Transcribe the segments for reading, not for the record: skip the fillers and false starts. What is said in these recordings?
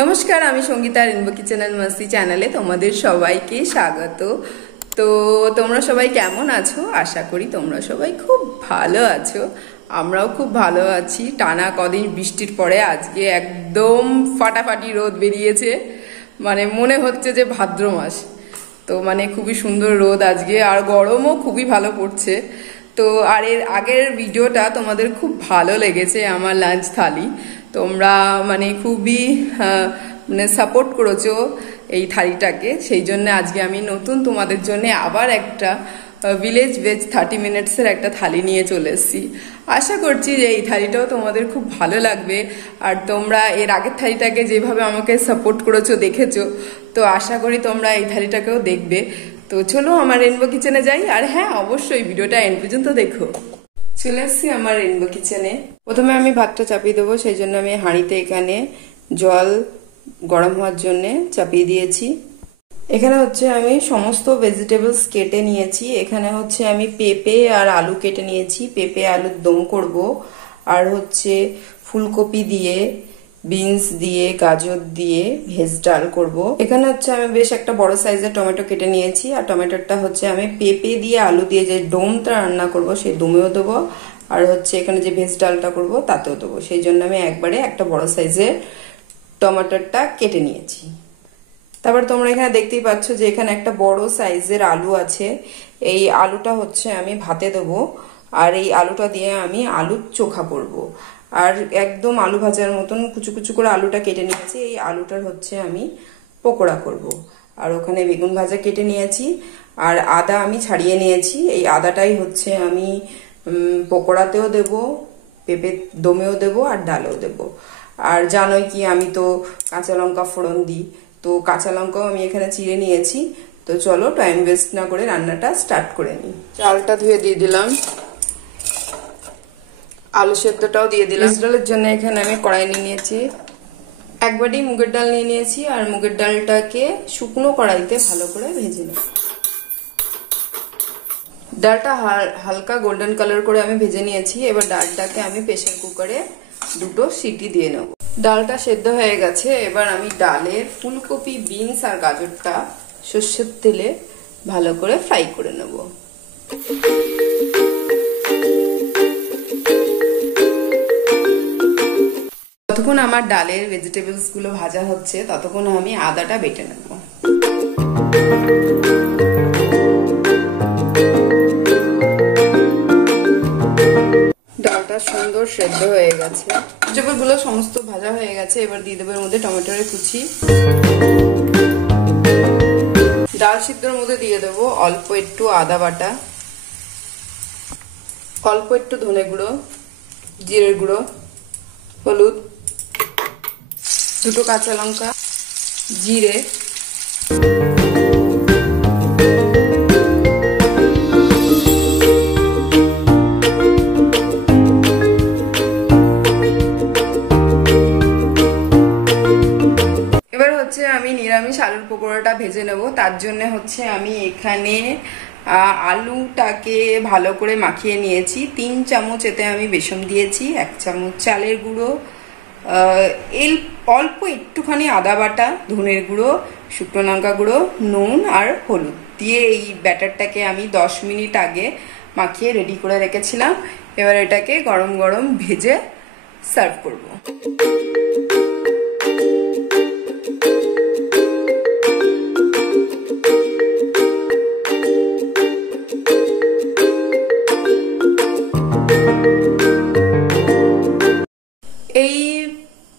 নমস্কার, আমি Sangeeta rainbow kitchen and মাস্তি চ্যানেলে তোমাদের সবাইকে স্বাগত। তো তোমরা সবাই কেমন আছো? আশা করি তোমরা সবাই খুব ভালো আছো। আমরাও খুব ভালো আছি। টানা কদিন বৃষ্টির পরে আজকে একদম ফাটাফাটি রোদ বেরিয়েছে, মানে মনে হচ্ছে যে ভাদ্র মাস। তো মানে খুবই সুন্দর রোদ আজকে, আর গরমও খুবই ভালো পড়ছে। তো আর এর আগের ভিডিওটা তোমাদের খুব ভালো লেগেছে, আমার লাঞ্চ থালি। তোমরা মানে খুবই মানে সাপোর্ট করেছো এই থালিটাকে, সেই জন্য আজকে আমি নতুন তোমাদের জন্য আবার একটা ভিলেজ ভেজ 30 মিনিটসের একটা থালি নিয়ে চলে এসেছি। আশা করছি যে এই থালিটাও তোমাদের খুব ভালো লাগবে। আর তোমরা এর আগের থালিটাকে যেভাবে আমাকে সাপোর্ট করেছো, দেখেছো, তো আশা করি তোমরা এই থালিটাকেও দেখবে। তো চলো আমার রেনবো কিচেনে যাই। আর হ্যাঁ, অবশ্যই ভিডিওটা এন্ড পর্যন্ত দেখো। চলে এসছি আমার রেনবো কিচেনে। প্রথমে আমি ভাতটা চাপিয়ে দেবো, সেই জন্য আমি হাঁড়িতে এখানে জল গরম হওয়ার জন্য চাপিয়ে দিয়েছি। এখানে হচ্ছে আমি সমস্ত ভেজিটেবলস কেটে নিয়েছি। এখানে হচ্ছে আমি পেঁপে আর আলু কেটে নিয়েছি, পেঁপে আলুর দম করব। আর হচ্ছে ফুলকপি দিয়ে, বিনস দিয়ে, গাজর দিয়ে ভেজ ডাল করব। এখানে হচ্ছে আমি বেশ একটা বড় সাইজের টমেটো কেটে নিয়েছি, আর টমেটোটা হচ্ছে আমি পেঁপে দিয়ে আলু দিয়ে যে ডোমটা রান্না করব সেই ডোমেও দেবো, আর হচ্ছে এখানে যে ভেজ ডালটা করব তাতেও দেবো। সেই জন্য আমি একবারে একটা বড় সাইজের টমেটোটা কেটে নিয়েছি। তারপর তোমরা এখানে দেখতেই পাচ্ছ যে এখানে একটা বড় সাইজের আলু আছে। এই আলুটা হচ্ছে আমি ভাতে দেবো, আর এই আলুটা দিয়ে আমি আলুর চোখা করব। আর একদম আলু ভাজার মতন কুচু কুচু করে আলুটা কেটে নিয়েছি। এই আলুটার হচ্ছে আমি পকোড়া করব। আর ওখানে বেগুন ভাজা কেটে নিয়েছি, আর আদা আমি ছাড়িয়ে নিয়েছি। এই আদাটাই হচ্ছে আমি পকোড়াতেও দেব, পেঁপে দমেও দেব, আর ডালেও দেব। আর জানোই কি আমি তো কাঁচা লঙ্কা ফোড়ন দিই, তো কাঁচা লঙ্কাও আমি এখানে চিড়ে নিয়েছি। তো চলো টাইম ওয়েস্ট না করে রান্নাটা স্টার্ট করে নিই। চালটা ধুয়ে দিয়ে দিলাম, আলু সেদ্ধটাও দিয়ে দিলাম। ডালের জন্য এখানে আমি কড়াই নিয়ে নিয়েছি, এক বাটি মুগের ডাল নিয়ে নিয়েছি। আর মুগের ডালটাকে শুকনো কড়াইতে ভালো করে ভেজে নেব। ডালটা হালকা গোল্ডেন কালার করে আমি ভেজে নিয়েছি। এবার ডালটাকে আমি প্রেসার কুকারে 2 সিটি দিয়ে নেব। ডালটা সেদ্ধ হয়ে গেছে। এবার আমি ডালের ফুলকপি, বিনস আর গাজরটা সর্ষের তেলে ভালো করে ফ্রাই করে নেব। যতক্ষণ আমার ডালের ভেজিটেবলস গুলো ভাজা হচ্ছে, ততক্ষণ আমি আদাটা বেটে নেব। ডালটা সুন্দর সেদ্ধ হয়ে গেছে, ভেজিটেবল গুলো সমস্ত ভাজা হয়ে গেছে। এবার দিয়ে দেবো এর মধ্যে টমেটোর কুচি। ডাল সিদ্ধর মধ্যে দিয়ে দেবো অল্প একটু আদা বাটা, অল্প একটু ধনে গুঁড়ো, জিরের গুঁড়ো, হলুদ, 2 কাঁচা লঙ্কা, জিরে, আমি নিরামিষ আলুর পকোড়াটা ভেজে নেব। তার জন্য হচ্ছে আমি এখানে আলুটাকে ভালো করে মাখিয়ে নিয়েছি। 3 চামচ এতে আমি বেসন দিয়েছি, 1 চামচ চালের গুঁড়ো, অল্প একটুখানি আদা বাটা, ধনের গুঁড়ো, শুকনো লঙ্কা গুঁড়ো, নুন আর হলুদ দিয়ে এই ব্যাটারটাকে আমি 10 মিনিট আগে মাখিয়ে রেডি করে রেখেছিলাম। এবার এটাকে গরম গরম ভেজে সার্ভ করব। এই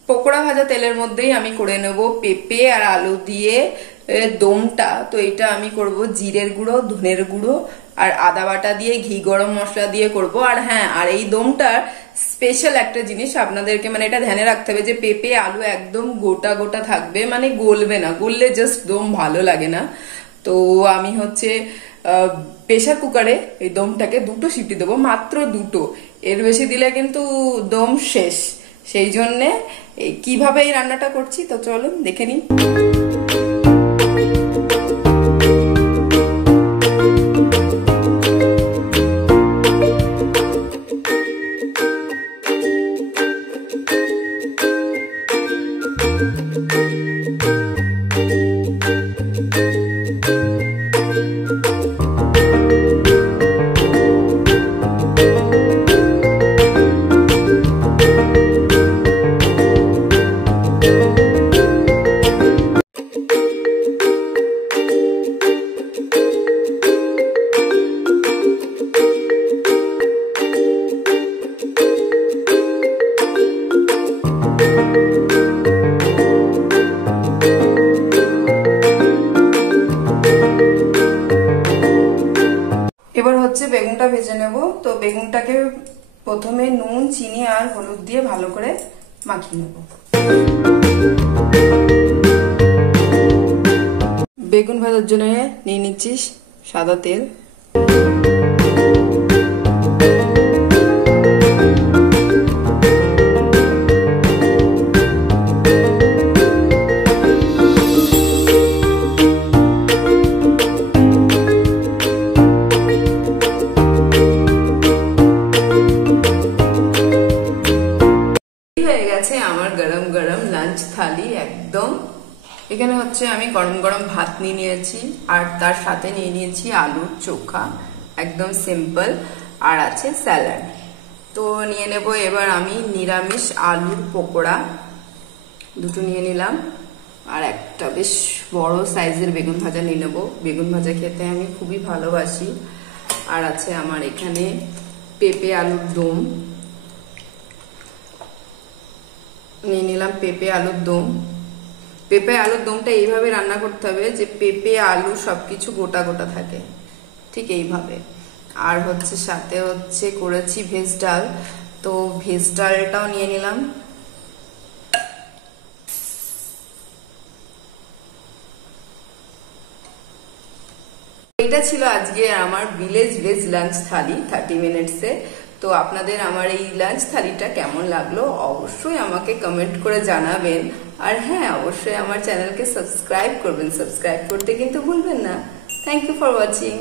পকোড়া ভাজা তেলের মধ্যেই আমি করে নেব পেঁপে আর আলু দিয়ে দমটা। তো এটা আমি করব জিরের গুঁড়ো, ধনের গুঁড়ো আর আদা বাটা দিয়ে, ঘি গরম মশলা দিয়ে করব। আর হ্যাঁ, আর এই দমটার স্পেশাল একটা জিনিস আপনাদেরকে মানে এটা ধ্যানে রাখতে হবে যে পেঁপে আলু একদম গোটা গোটা থাকবে, মানে গলবে না। গললে জাস্ট দম ভালো লাগে না। তো আমি হচ্ছে প্রেসার কুকারে এই দমটাকে 2 সিটি দেবো, মাত্র 2। এর বেশি দিলে কিন্তু দম শেষ। সেই জন্যে কিভাবে এই রান্নাটা করছি তো চলুন দেখে নিই। এবার হচ্ছে বেগুনটা ভেজে নেব। তো বেগুনটাকে প্রথমে নুন, চিনি আর হলুদ দিয়ে ভালো করে মাখিয়ে নেব। বেগুন ভাজার জন্য নিয়ে নিচ্ছি সাদা তেল। আমার গরম গরম লাঞ্চ থালি একদম। এখানে হচ্ছে আমি গরম গরম ভাত নিয়ে নিয়েছি আর তার সাথে নিয়ে নিয়েছি আলুর চোখা, একদম সিম্পল, আর আছে স্যালাড। তো নিয়ে নেব এবার আমি নিরামিষ আলুর পকোড়া দুটো নিয়ে নিলাম, আর একটা বেশ বড় সাইজের বেগুন ভাজা নিয়ে নেব। বেগুন ভাজা খেতে আমি খুবই ভালোবাসি। আর আছে আমার এখানে পেঁপে আলুর দম নিয়ে নিলাম। পেঁপে আলুর দম, পেঁপে আলুর দমটা এইভাবে রান্না করতে হবে যে পেঁপে আলু সবকিছু গোটা গোটা থাকে, ঠিক এইভাবে। আর হচ্ছে সাথে হচ্ছে করেছি ভেজ ডাল, তো ভেজ ডালটাও নিয়ে নিলাম। এটা ছিল আজকে আমার ভিলেজ ভেজ লাঞ্চ থালি 30 মিনিটসে। তো আপনাদের আমার এই লাঞ্চ থালিটা কেমন লাগলো অবশ্যই আমাকে কমেন্ট করে জানাবেন। আর হ্যাঁ, অবশ্যই আমার চ্যানেলকে সাবস্ক্রাইব করবেন, সাবস্ক্রাইব করতে কিন্তু ভুলবেন না। Thank you for watching.